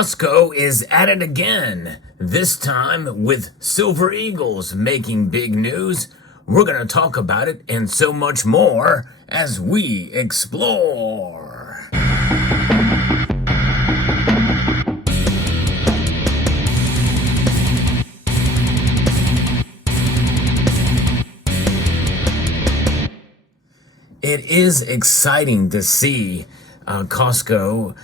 Costco is at it again, this time with Silver Eagles making big news. We're going to talk about it and so much more as we explore. It is exciting to see Costco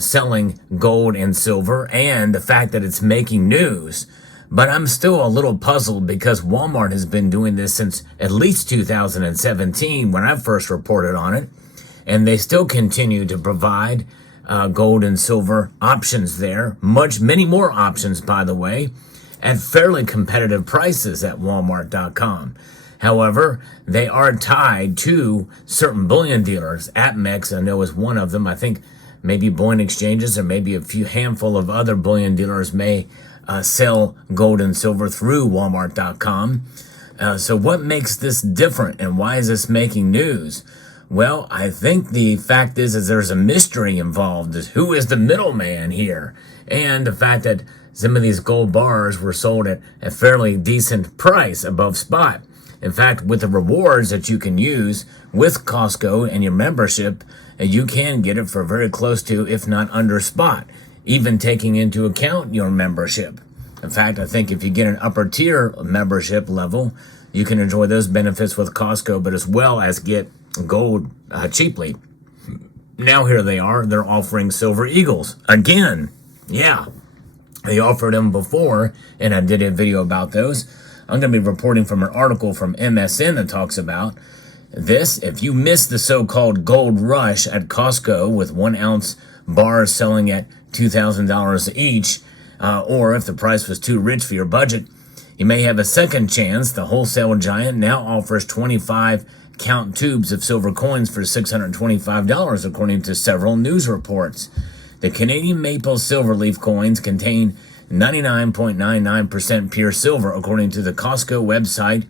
selling gold and silver, and the fact that it's making news. But I'm still a little puzzled because Walmart has been doing this since at least 2017 when I first reported on it, and they still continue to provide gold and silver options there, many more options, by the way, at fairly competitive prices at Walmart.com. However, they are tied to certain bullion dealers. APMEX, I know, is one of them. I think maybe bullion exchanges or maybe a few handful of other bullion dealers may sell gold and silver through Walmart.com. So what makes this different and why is this making news? Well, I think the fact is there's a mystery involved. Who is the middleman here? And the fact that some of these gold bars were sold at a fairly decent price above spot. In fact, with the rewards that you can use with Costco and your membership, you can get it for very close to, if not under spot, even taking into account your membership. In fact, I think if you get an upper tier membership level, you can enjoy those benefits with Costco, but as well as get gold cheaply. Now here they are, they're offering Silver Eagles again. Yeah, they offered them before, and I did a video about those. I'm going to be reporting from an article from MSN that talks about this. If you missed the so-called gold rush at Costco with 1 ounce bars selling at $2,000 each, or if the price was too rich for your budget, you may have a second chance. The wholesale giant now offers 25 count tubes of silver coins for $625, according to several news reports. The Canadian maple silver leaf coins contain 99.99% pure silver, according to the Costco website,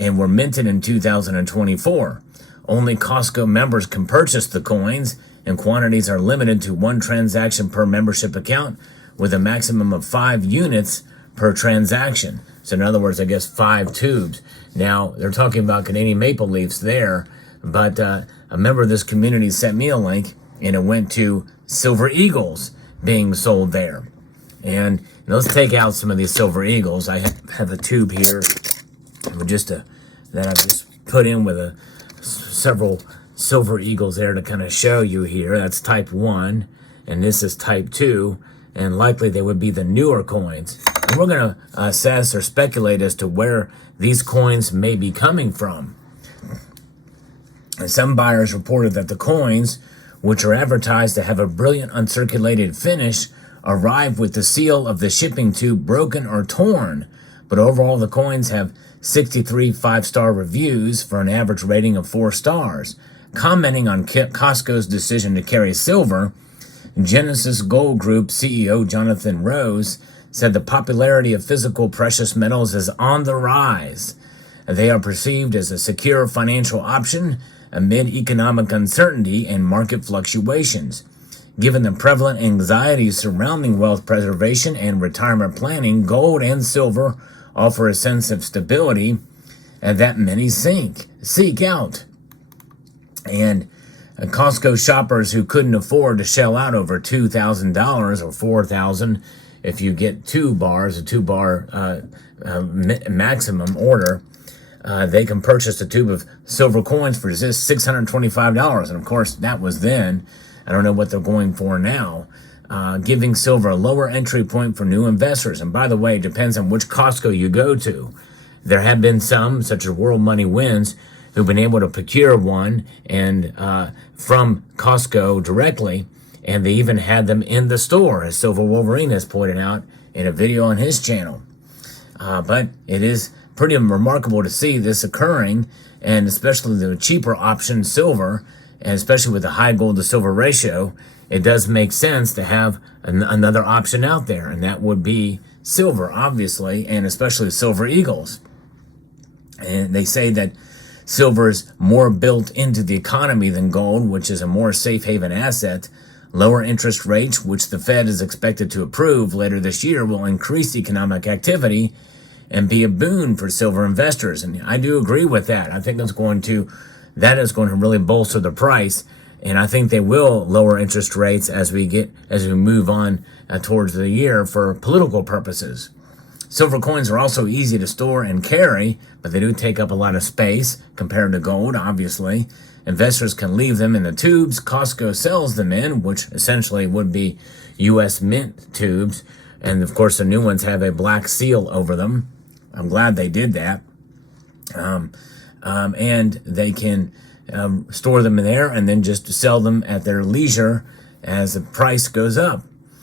and were minted in 2024. Only Costco members can purchase the coins, and quantities are limited to 1 transaction per membership account, with a maximum of 5 units per transaction. So in other words, I guess 5 tubes. Now, they're talking about Canadian maple leafs there, but a member of this community sent me a link, and it went to Silver Eagles being sold there. And let's take out some of these Silver Eagles. I have a tube here that I just put in with several Silver Eagles there to kind of show you here. That's type 1, and this is type 2, and likely they would be the newer coins. And we're going to assess or speculate as to where these coins may be coming from. And some buyers reported that the coins, which are advertised to have a brilliant uncirculated finish, arrive with the seal of the shipping tube broken or torn, but overall the coins have 63 5-star reviews for an average rating of 4 stars. Commenting on Costco's decision to carry silver, Genesis Gold Group CEO Jonathan Rose said the popularity of physical precious metals is on the rise. They are perceived as a secure financial option amid economic uncertainty and market fluctuations. Given the prevalent anxieties surrounding wealth preservation and retirement planning, gold and silver offer a sense of stability that many seek out. And Costco shoppers who couldn't afford to shell out over $2,000 or $4,000 if you get 2 bars, a 2-bar maximum order, they can purchase a tube of silver coins for just $625. And of course, that was then. I don't know what they're going for now, giving silver a lower entry point for new investors. And by the way, it depends on which Costco you go to. There have been some, such as World Money Wins, who've been able to procure one and from Costco directly, and they even had them in the store, as Silver Wolverine has pointed out in a video on his channel. But it is pretty remarkable to see this occurring, and especially the cheaper option, silver, and especially with the high gold to silver ratio, it does make sense to have another option out there, and that would be silver, obviously, and especially Silver Eagles. And they say that silver is more built into the economy than gold, which is a more safe haven asset, Lower interest rates, which the Fed is expected to approve later this year, will increase economic activity and be a boon for silver investors. And I do agree with that. I think that is going to really bolster the price. And I think they will lower interest rates as we move on towards the year for political purposes. Silver coins are also easy to store and carry, but they do take up a lot of space compared to gold, obviously. Investors can leave them in the tubes Costco sells them in, which essentially would be U.S. Mint tubes. And of course, the new ones have a black seal over them. I'm glad they did that. And they can store them in there and then just sell them at their leisure as the price goes up.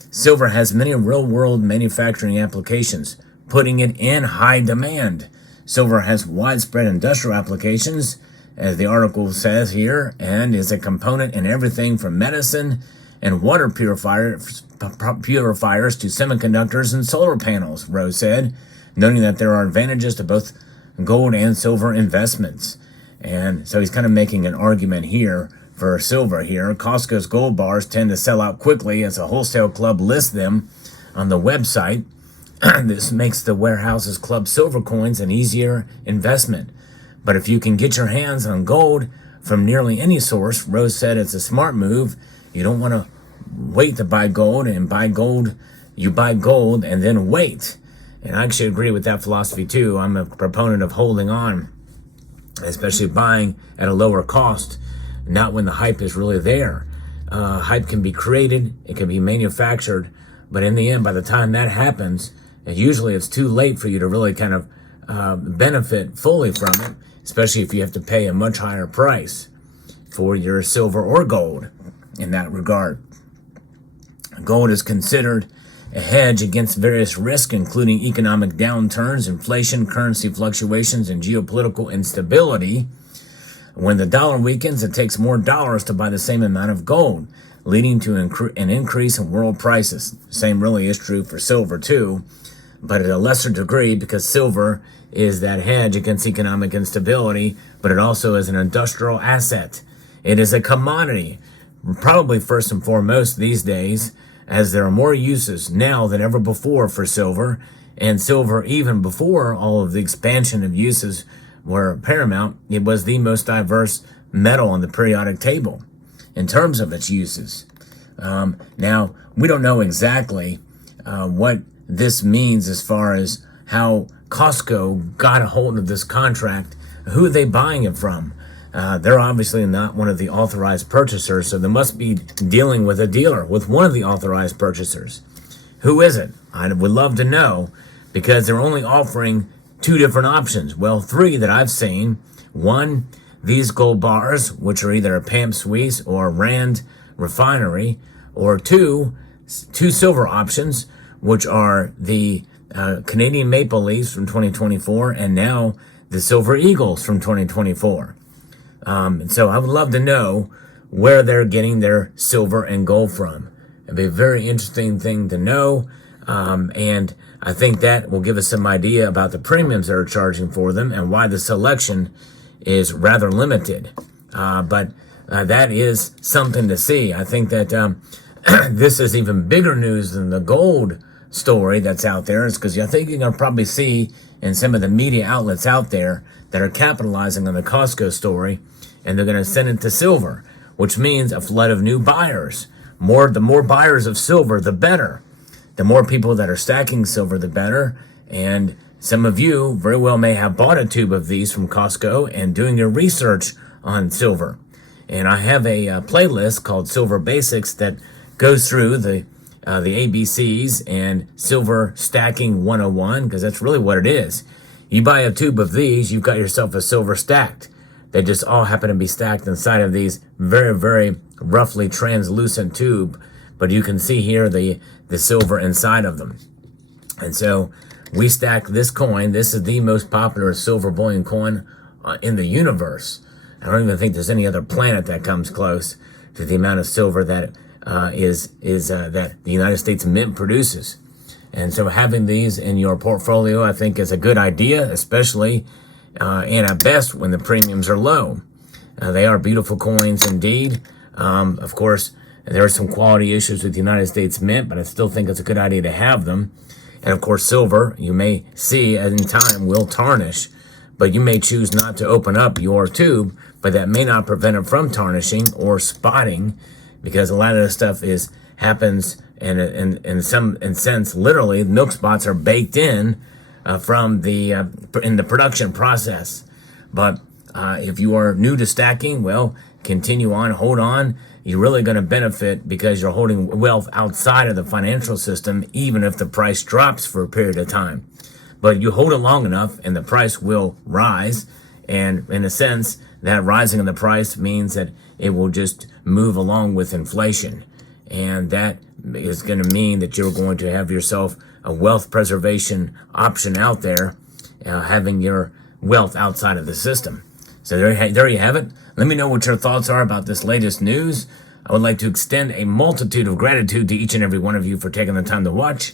Silver has many real-world manufacturing applications, putting it in high demand. Silver has widespread industrial applications, as the article says here, and is a component in everything from medicine and water purifiers to semiconductors and solar panels, Rose said, noting that there are advantages to both gold and silver investments. And so he's kind of making an argument here for silver here. Costco's gold bars tend to sell out quickly as a wholesale club lists them on the website. This makes the warehouse's club silver coins an easier investment. But if you can get your hands on gold from nearly any source, Rose said it's a smart move. You don't want to wait to buy gold and buy gold. You buy gold and then wait. And I actually agree with that philosophy too. I'm a proponent of holding on, especially buying at a lower cost, not when the hype is really there. Hype can be created, it can be manufactured, but in the end, by the time that happens, usually it's too late for you to really kind of benefit fully from it, especially if you have to pay a much higher price for your silver or gold in that regard. Gold is considered a hedge against various risks, including economic downturns, inflation, currency fluctuations, and geopolitical instability. When the dollar weakens, it takes more dollars to buy the same amount of gold, leading to an increase in world prices. The same really is true for silver too, but at a lesser degree, because silver is that hedge against economic instability, but it also is an industrial asset. It is a commodity, probably first and foremost these days, as there are more uses now than ever before for silver, and silver, even before all of the expansion of uses were paramount, it was the most diverse metal on the periodic table in terms of its uses. Now, we don't know exactly what this means as far as how Costco got a hold of this contract. Who are they buying it from? They're obviously not one of the authorized purchasers, so they must be dealing with a dealer, with one of the authorized purchasers. Who is it? I would love to know, because they're only offering two different options. Well, three that I've seen. One, these gold bars, which are either a Pamp Suisse or Rand refinery, or two silver options, which are the Canadian Maple Leafs from 2024 and now the Silver Eagles from 2024. And so I would love to know where they're getting their silver and gold from. It'd be a very interesting thing to know. And I think that will give us some idea about the premiums they're charging for them and why the selection is rather limited. But that is something to see. I think that this is even bigger news than the gold story that's out there. It's because I think you're going to probably see in some of the media outlets out there that are capitalizing on the Costco story, and they're going to send it to silver, which means a flood of new buyers. The more buyers of silver, the better. The more people that are stacking silver, the better. And some of you very well may have bought a tube of these from Costco and doing your research on silver. And I have a playlist called Silver Basics that goes through the ABCs and Silver Stacking 101, because that's really what it is. You buy a tube of these, you've got yourself a silver stacked. They just all happen to be stacked inside of these very, very roughly translucent tube, but you can see here the silver inside of them. And so we stack this coin. This is the most popular silver bullion coin in the universe. I don't even think there's any other planet that comes close to the amount of silver that that the United States Mint produces. And so having these in your portfolio, I think, is a good idea, especially and at best when the premiums are low. They are beautiful coins indeed. Of course, There are some quality issues with the United States Mint, but I still think it's a good idea to have them. And of course, silver, you may see in time will tarnish, but you may choose not to open up your tube, but that may not prevent it from tarnishing or spotting, because a lot of this stuff happens in some sense, literally, milk spots are baked in in the production process. But if you are new to stacking, well, continue on, hold on. You're really going to benefit because you're holding wealth outside of the financial system, even if the price drops for a period of time. But you hold it long enough and the price will rise. And in a sense, that rising in the price means that it will just move along with inflation. And that is going to mean that you're going to have yourself a wealth preservation option out there, having your wealth outside of the system. So there you have it. Let me know what your thoughts are about this latest news. I would like to extend a multitude of gratitude to each and every one of you for taking the time to watch,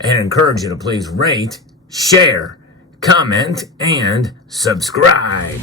and encourage you to please rate, share, comment, and subscribe.